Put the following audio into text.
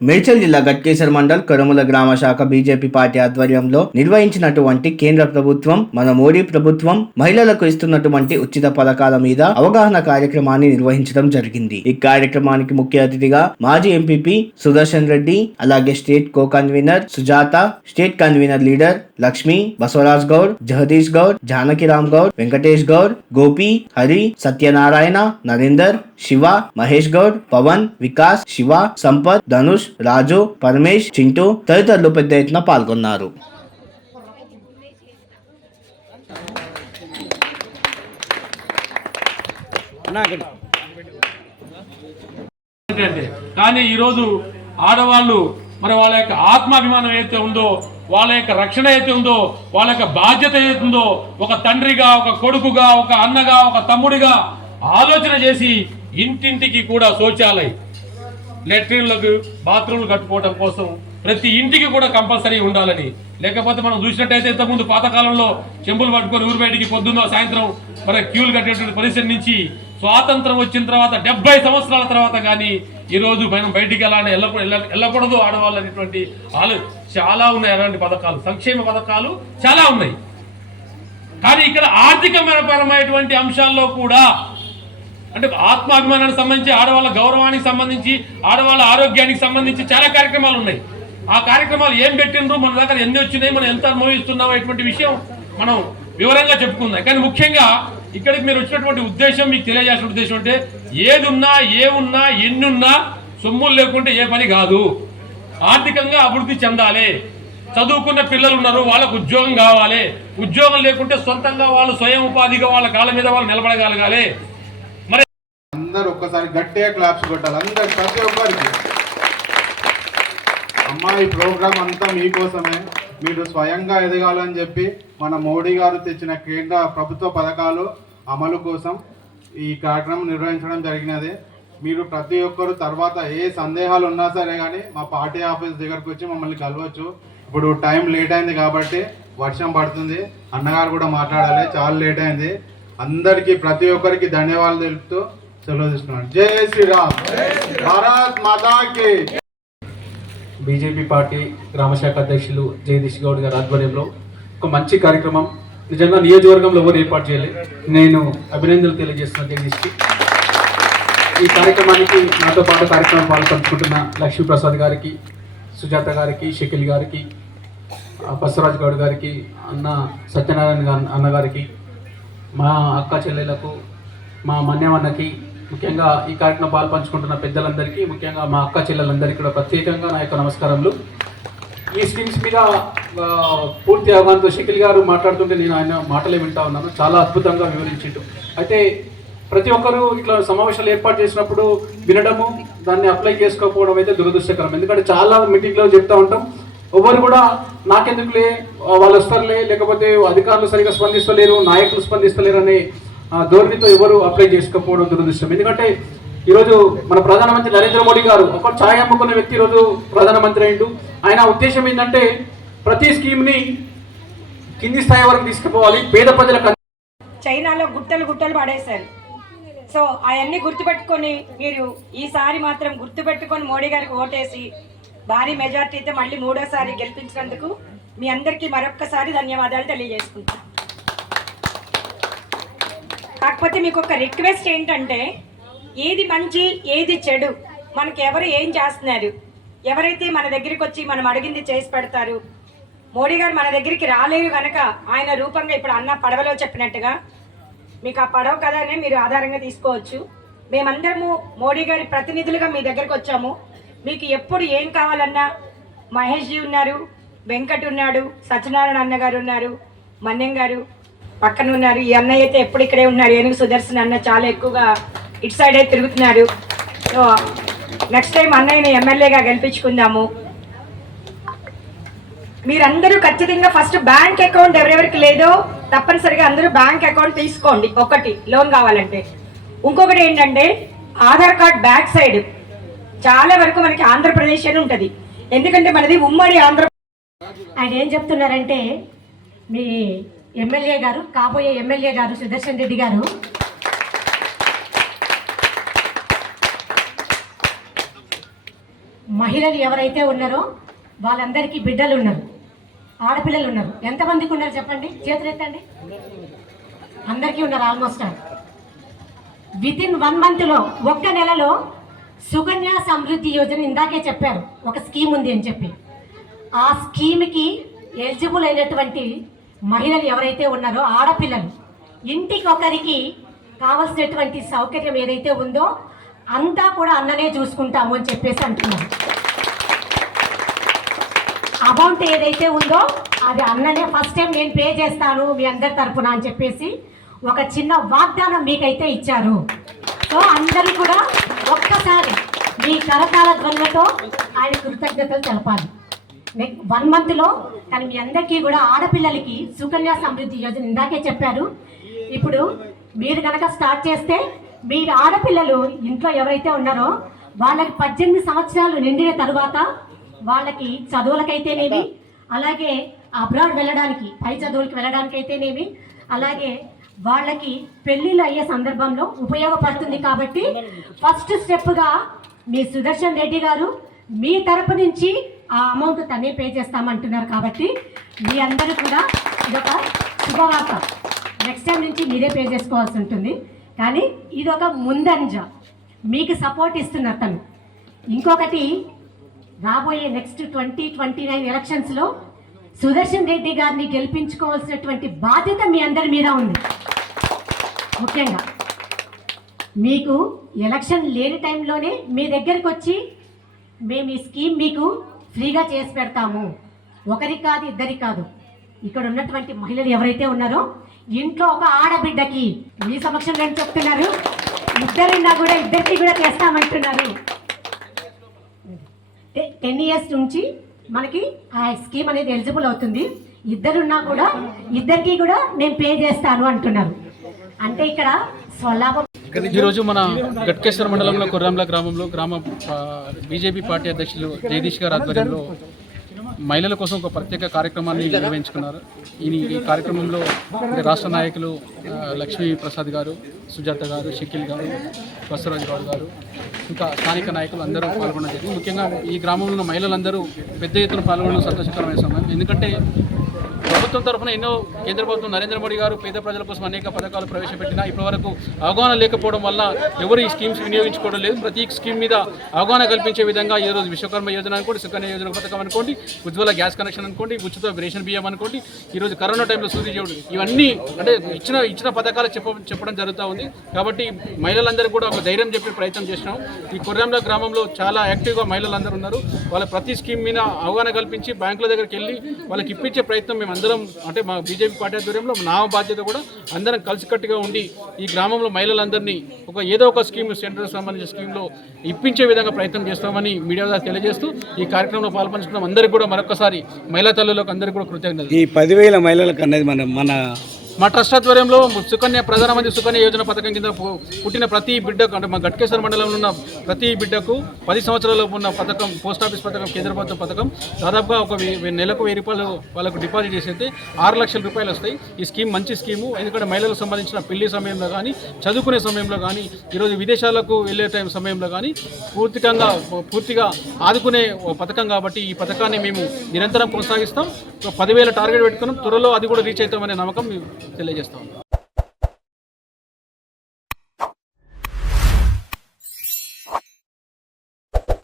మేడ్చల్ జిల్లా గట్కేసర్ మండల్ కరుముల గ్రామ శాఖ బీజేపీ పార్టీ ఆధ్వర్యంలో నిర్వహించినటువంటి కేంద్ర ప్రభుత్వం మన మోడీ ప్రభుత్వం మహిళలకు ఇస్తున్నటువంటి ఉచిత పథకాల మీద అవగాహన కార్యక్రమాన్ని నిర్వహించడం జరిగింది. ఈ కార్యక్రమానికి ముఖ్య అతిథిగా మాజీ ఎంపీపీ సుదర్శన్ రెడ్డి అలాగే state co convener Sujata state convener leader Lakshmi Basavaraj Goud Jagadish Goud Janakiram Goud Venkatesh Goud Gopi Hari Satyanarayana Narender Shiva Mahesh Goud Pavan Vikas Shiva Sampath Dhanush Raju Paramesh Chintu తదితరులు పెద్ద ఎత్తున పాల్గొన్నారు. కానీ ఈరోజు ఆడవాళ్ళు మరి వాళ్ళ యొక్క ఆత్మాభిమానం ఏదైతే ఉందో వాళ్ళ యొక్క రక్షణ అయితే ఉందో వాళ్ళ యొక్క బాధ్యత ఏదైతే ఉందో ఒక తండ్రిగా ఒక కొడుకుగా ఒక అన్నగా ఒక తమ్ముడిగా ఆలోచన చేసి ఇంటింటికి కూడా శౌచాలయం లెట్రిన్లకు బాత్రూమ్లు కట్టుకోవడం కోసం ప్రతి ఇంటికి కూడా కంపల్సరీ ఉండాలని. లేకపోతే మనం చూసినట్టయితే ఇంతకుముందు పాతకాలంలో చెంబులు పట్టుకొని ఊరు బయటికి పొద్దున్న సాయంత్రం మరి క్యూలు కట్టేటువంటి పరిస్థితి నుంచి స్వాతంత్రం వచ్చిన తర్వాత డెబ్బై సంవత్సరాల తర్వాత కానీ ఈరోజు మనం బయటికి వెళ్ళాలని వెళ్ళకూడదు వెళ్ళకూడదు ఆడవాళ్ళు అనేటువంటి ఆలో చాలా ఉన్నాయి అలాంటి పథకాలు. సంక్షేమ పథకాలు చాలా ఉన్నాయి. కానీ ఇక్కడ ఆర్థికపరమైనటువంటి అంశాల్లో కూడా అంటే ఆత్మాభిమానానికి సంబంధించి ఆడవాళ్ళ గౌరవానికి సంబంధించి ఆడవాళ్ళ ఆరోగ్యానికి సంబంధించి చాలా కార్యక్రమాలు ఉన్నాయి. ఆ కార్యక్రమాలు ఏం పెట్టినరు మన దగ్గర ఎన్ని వచ్చినాయి? మనం ఎంత అనుభవిస్తున్నాం ఇటువంటి విషయం మనం వివరంగా చెప్పుకుందాం. కానీ ముఖ్యంగా ఇక్కడికి మీరు వచ్చినటువంటి ఉద్దేశం మీకు తెలియజేసిన ఉద్దేశం అంటే ఏదున్నా ఏమున్నా ఎన్నున్నా సొమ్ములు లేకుంటే ఏ పని కాదు. ఆర్థికంగా అభివృద్ధి చెందాలి. చదువుకున్న పిల్లలు ఉన్నారు వాళ్ళకు ఉద్యోగం కావాలి. ఉద్యోగం లేకుంటే సొంతంగా వాళ్ళు స్వయం ఉపాధిగా వాళ్ళ కాళ్ళ మీద వాళ్ళు నిలబడగలగాలి. ఒక్కసారి గట్టిగా క్లాప్స్ కొట్టాలి. అందరు ప్రతి ఒక్కరికి. అమ్మా ఈ ప్రోగ్రామ్ అంతా మీకోసమే. మీరు స్వయంగా ఎదగాలని చెప్పి మన మోడీ గారు తెచ్చిన కేంద్ర ప్రభుత్వ పథకాలు అమలు కోసం ఈ కార్యక్రమం నిర్వహించడం జరిగినది. మీరు ప్రతి ఒక్కరు తర్వాత ఏ సందేహాలు ఉన్నా సరే కానీ మా పార్టీ ఆఫీస్ దగ్గరకు వచ్చి మమ్మల్ని కలవచ్చు. ఇప్పుడు టైం లేట్ అయింది కాబట్టి వర్షం పడుతుంది. అన్నగారు కూడా మాట్లాడాలి. చాలా లేట్ అయింది. అందరికీ ప్రతి ఒక్కరికి ధన్యవాదాలు తెలుపుతూ సెలవు తీసుకున్నాను జై శ్రీరామ్. భారత్ మాతాకి బీజేపీ పార్టీ గ్రామశాఖ అధ్యక్షులు జగదీష్ గౌడ్ గారి ఆధ్వర్యంలో ఒక మంచి కార్యక్రమం నిజంగా నియోజకవర్గంలో ఎవరు ఏర్పాటు చేయలేదు నేను అభినందనలు తెలియజేస్తున్నాను జగదీష్కి. ఈ కార్యక్రమానికి నాతో పాటు కార్యక్రమం పాల్పంచుకుంటున్న లక్ష్మీప్రసాద్ గారికి సుజాత గారికి షకిల్ గారికి బసవరాజ్ గౌడ్ గారికి అన్న సత్యనారాయణ గారి అన్నగారికి మా అక్క చెల్లెలకు మా మన్యమన్నకి ముఖ్యంగా ఈ కార్యక్రమం పాల్పంచుకుంటున్న పెద్దలందరికీ ముఖ్యంగా మా అక్క చెల్లెలందరికీ కూడా ప్రత్యేకంగా నా యొక్క నమస్కారములు. ఈ స్కీమ్స్ మీద పూర్తి అవగాహనతో షకిల్ గారు మాట్లాడుతుంటే నేను ఆయన మాటలే వింటా ఉన్నాను. చాలా అద్భుతంగా వివరించిండు. అయితే ప్రతి ఒక్కరూ ఇట్లా సమావేశాలు ఏర్పాటు చేసినప్పుడు వినడము దాన్ని అప్లై చేసుకోకపోవడం అయితే దురదృష్టకరం. ఎందుకంటే చాలా మీటింగ్లో చెప్తా ఉంటాం ఎవరు కూడా నాకెందుకులే వాళ్ళు వస్తారులే లేకపోతే అధికారులు సరిగా స్పందిస్తలేరు నాయకులు స్పందిస్తలేరు అనే ధోరణితో ఎవరు అప్లై చేసుకోకపోవడం దురదృష్టం. ఎందుకంటే ఈరోజు మన ప్రధానమంత్రి నరేంద్ర మోడీ గారు ఒక ఛాయ్ అమ్ముకున్న వ్యక్తి ఈరోజు ప్రధానమంత్రి అయిండు. ఆయన ఉద్దేశం ఏంటంటే ప్రతి స్కీమ్ని కింది స్థాయి వరకు తీసుకుపోవాలి. పేద ప్రజలకు చైనాలో గుట్టలు గుట్టలు పడేశారు. సో అవన్నీ గుర్తుపెట్టుకొని మీరు ఈసారి మాత్రం గుర్తుపెట్టుకొని మోడీ గారికి ఓటేసి భారీ మెజార్టీతో మళ్ళీ మూడోసారి గెలిపించినందుకు మీ అందరికీ మరొక్కసారి ధన్యవాదాలు తెలియజేసుకుంటాను కాకపోతే మీకు ఒక రిక్వెస్ట్ ఏంటంటే ఏది మంచి ఏది చెడు మనకి ఎవరు ఏం చేస్తున్నారు? ఎవరైతే మన దగ్గరికి వచ్చి మనం అడిగింది చేసి పెడతారు? మోడీ గారు మన దగ్గరికి రాలేరు కనుక ఆయన రూపంగా ఇప్పుడు అన్న పడవలో చెప్పినట్టుగా మీకు ఆ పడవ కథనే మీరు ఆధారంగా తీసుకోవచ్చు. మేమందరము మోడీ గారి ప్రతినిధులుగా మీ దగ్గరికి వచ్చాము. మీకు ఎప్పుడు ఏం కావాలన్నా మహేష్ జీ ఉన్నారు వెంకట్ ఉన్నాడు సత్యనారాయణ అన్న గారు ఉన్నారు మన్యం గారు పక్కన ఉన్నారు. ఈ అన్నయ్య అయితే ఎప్పుడు ఇక్కడే ఉన్నారు. ఏనుగు సుదర్శన్ అన్న చాలా ఎక్కువగా ఇటు సైడే తిరుగుతున్నారు సో నెక్స్ట్ టైం అన్నయ్యని ఎమ్మెల్యేగా గెలిపించుకుందాము. మీరందరూ ఖచ్చితంగా ఫస్ట్ బ్యాంక్ అకౌంట్ ఎవరెవరికి లేదో తప్పనిసరిగా అందరూ బ్యాంక్ అకౌంట్ తీసుకోండి. ఒకటి లోన్ కావాలంటే. ఇంకొకటి ఏంటంటే ఆధార్ కార్డ్ బ్యాక్ సైడ్ చాలా వరకు మనకి ఆంధ్రప్రదేశ్ అని ఉంటుంది. ఎందుకంటే మనది ఉమ్మడి ఆంధ్ర ఆయన ఏం చెప్తున్నారంటే మీ ఎమ్మెల్యే గారు కాబోయే ఎమ్మెల్యే గారు సుదర్శన్ రెడ్డి గారు. మహిళలు ఎవరైతే ఉన్నారో వాళ్ళందరికీ బిడ్డలు ఉన్నారు ఆడపిల్లలు ఉన్నారు. ఎంతమందికి ఉన్నారు చెప్పండి? చేతులు ఎత్తండి. అందరికీ ఉన్నారు ఆల్మోస్ట్ విత్ ఇన్ వన్ మంత్లో ఒక్క నెలలో సుకన్య సమృద్ధి యోజన ఇందాకే చెప్పారు. ఒక స్కీమ్ ఉంది అని చెప్పి. ఆ స్కీమ్కి ఎలిజిబుల్ అయినటువంటి మహిళలు ఎవరైతే ఉన్నారో ఆడపిల్లలు ఇంటికి ఒకరికి కావలసినటువంటి సౌకర్యం ఏదైతే ఉందో అంతా కూడా అన్ననే చూసుకుంటాము అని చెప్పేసి అంటున్నారు అమౌంట్ ఏదైతే ఉందో అది అన్ననే ఫస్ట్ టైం నేను పే చేస్తాను మీ అందరి తరఫున అని చెప్పేసి ఒక చిన్న వాగ్దానం మీకైతే ఇచ్చారు. సో అందరూ కూడా ఒక్కసారి మీ కరతాల ధ్వనులతో ఆయన కృతజ్ఞతలు తెలపాలి. వన్ మంత్లో కానీ మీ అందరికీ కూడా ఆడపిల్లలకి సుకన్య సమృద్ధి యోజన ఇందాకే చెప్పారు. ఇప్పుడు మీరు కనుక స్టార్ట్ చేస్తే మీ ఆడపిల్లలు ఇంట్లో ఎవరైతే ఉన్నారో వాళ్ళకి పద్దెనిమిది సంవత్సరాలు నిండిన తర్వాత వాళ్ళకి చదువులకైతేనేమి అలాగే అబ్రాడ్ వెళ్ళడానికి పై చదువులకు వెళ్ళడానికి అయితేనేమి అలాగే వాళ్ళకి పెళ్ళిళ్ళు అయ్యే సందర్భంలో ఉపయోగపడుతుంది కాబట్టి ఫస్ట్ స్టెప్గా మీ సుదర్శన్ రెడ్డి గారు మీ తరపు నుంచి ఆ అమౌంట్ తనే పే చేస్తామంటున్నారు కాబట్టి మీ అందరూ కూడా ఇదొక శుభవార్త. నెక్స్ట్ టైం నుంచి మీరే పే చేసుకోవాల్సి ఉంటుంది. కానీ ఇది ఒక ముందంజ. మీకు సపోర్ట్ ఇస్తున్నారు తను. ఇంకొకటి రాబోయే నెక్స్ట్ ట్వంటీ ట్వంటీ నైన్ ఎలక్షన్స్లో సుదర్శన్ రెడ్డి గారిని గెలిపించుకోవాల్సినటువంటి బాధ్యత మీ అందరి మీద ఉంది. ముఖ్యంగా మీకు ఎలక్షన్ లేని టైంలోనే మీ దగ్గరికి వచ్చి మేము ఈ స్కీమ్ మీకు ఫ్రీగా చేసి పెడతాము. ఒకరికి కాదు ఇద్దరికి కాదు. ఇక్కడ ఉన్నటువంటి మహిళలు ఎవరైతే ఉన్నారో ఇంట్లో ఒక ఆడబిడ్డకి మీ సమక్షంలో నేను చెప్తున్నారు? ఇద్దరున్నా కూడా ఇద్దరికి కూడా చేస్తామంటున్నారు. టెన్ ఇయర్స్ నుంచి మనకి ఆ స్కీమ్ అనేది ఎలిజిబుల్ అవుతుంది. ఇద్దరున్నా కూడా ఇద్దరికి కూడా నేను పే చేస్తాను అంటున్నారు. అంటే ఇక్కడ స్వలాభం ఈరోజు మన గట్కేశ్వర మండలంలో కుర్రాంల గ్రామంలో గ్రామ బీజేపీ పార్టీ అధ్యక్షులు జగదీష్ గారి ఆధ్వర్యంలో మహిళల కోసం ఒక ప్రత్యేక కార్యక్రమాన్ని నిర్వహించుకున్నారు. ఈ ఈ కార్యక్రమంలో రాష్ట్ర నాయకులు లక్ష్మీ ప్రసాద్ గారు సుజాత గారు షకిల్ గారు బసవరాజు గౌడ్ గారు ఇంకా స్థానిక నాయకులు అందరూ పాల్గొనడం జరిగింది. ముఖ్యంగా ఈ గ్రామంలో ఉన్న మహిళలందరూ పెద్ద ఎత్తున పాల్గొనడం సంతోషకరమైన సమయం ఎందుకంటే ప్రభుత్వం తరఫున ఎన్నో కేంద్ర ప్రభుత్వం నరేంద్ర మోడీ గారు పేద ప్రజల కోసం అనేక పథకాలు ప్రవేశపెట్టినా ఇప్పటివరకు అవగాహన లేకపోవడం వల్ల ఎవరు ఈ స్కీమ్స్ వినియోగించుకోవడం లేదు. ప్రతి స్కీమ్ మీద అవగాహన కల్పించే విధంగా ఈ రోజు విశ్వకర్మ యోజన అనుకోండి సుకన్య యోజన పథకం అనుకోండి ఉజ్వల గ్యాస్ కనెక్షన్ అనుకోండి ఉచిత రేషన్ బియ్యం అనుకోండి ఈ రోజు కరోనా టైంలో సూది చేయడం ఇవన్నీ అంటే ఇచ్చిన ఇచ్చిన పథకాలు చెప్ప చెప్పడం జరుగుతూ ఉంది. కాబట్టి మహిళలందరూ కూడా ఒక ధైర్యం చెప్పే ప్రయత్నం చేసినాం ఈ కొర్రంలో గ్రామంలో చాలా యాక్టివ్గా మహిళలందరూ ఉన్నారు. వాళ్ళ ప్రతి స్కీమ్ మీద అవగాహన కల్పించి బ్యాంకుల దగ్గరికి వెళ్ళి వాళ్ళకి ఇప్పించే ప్రయత్నం మేము అందరం అంటే మా బీజేపీ పార్టీ ఆధ్వర్యంలో నా బాధ్యత కూడా అందరం కలిసికట్టుగా ఉండి ఈ గ్రామంలో మహిళలందరినీ ఒక ఏదో ఒక స్కీమ్ సెంటర్ సంబంధించిన స్కీమ్లో ఇప్పించే విధంగా ప్రయత్నం చేస్తామని మీడియా ద్వారా తెలియజేస్తూ ఈ కార్యక్రమంలో పాల్పంచుకున్న అందరికీ కూడా మరొకసారి మహిళా తల్లులకు అందరికీ కూడా కృతజ్ఞతలు. ఈ పదివేల మహిళలకు అనేది మన మన మా ట్రస్ట్ ఆధ్వర్యంలో సుకన్య ప్రధానమంత్రి సుకన్య యోజన పథకం కింద పుట్టిన ప్రతి బిడ్డకు అంటే మా గట్కేశ్వర మండలంలో ఉన్న ప్రతి బిడ్డకు పది సంవత్సరాల ఉన్న పథకం పోస్ట్ ఆఫీస్ పథకం కేంద్ర ప్రభుత్వ పథకం దాదాపుగా ఒక నెలకు వెయ్యి రూపాయలు వాళ్ళకు డిపాజిట్ చేసేస్తే ఆరు లక్షల రూపాయలు వస్తాయి. ఈ స్కీమ్ మంచి స్కీము. ఎందుకంటే మహిళలకు సంబంధించిన పెళ్ళి సమయంలో కానీ చదువుకునే సమయంలో కానీ ఈరోజు విదేశాలకు వెళ్ళే టైం సమయంలో కానీ పూర్తికంగా పూర్తిగా ఆదుకునే ఓ పథకం కాబట్టి ఈ పథకాన్ని మేము నిరంతరం కొనసాగిస్తాం. పదివేల టార్గెట్ పెట్టుకున్నాం. త్వరలో అది కూడా రీచ్ అవుతామనే నమ్మకం తెలియజేస్తాం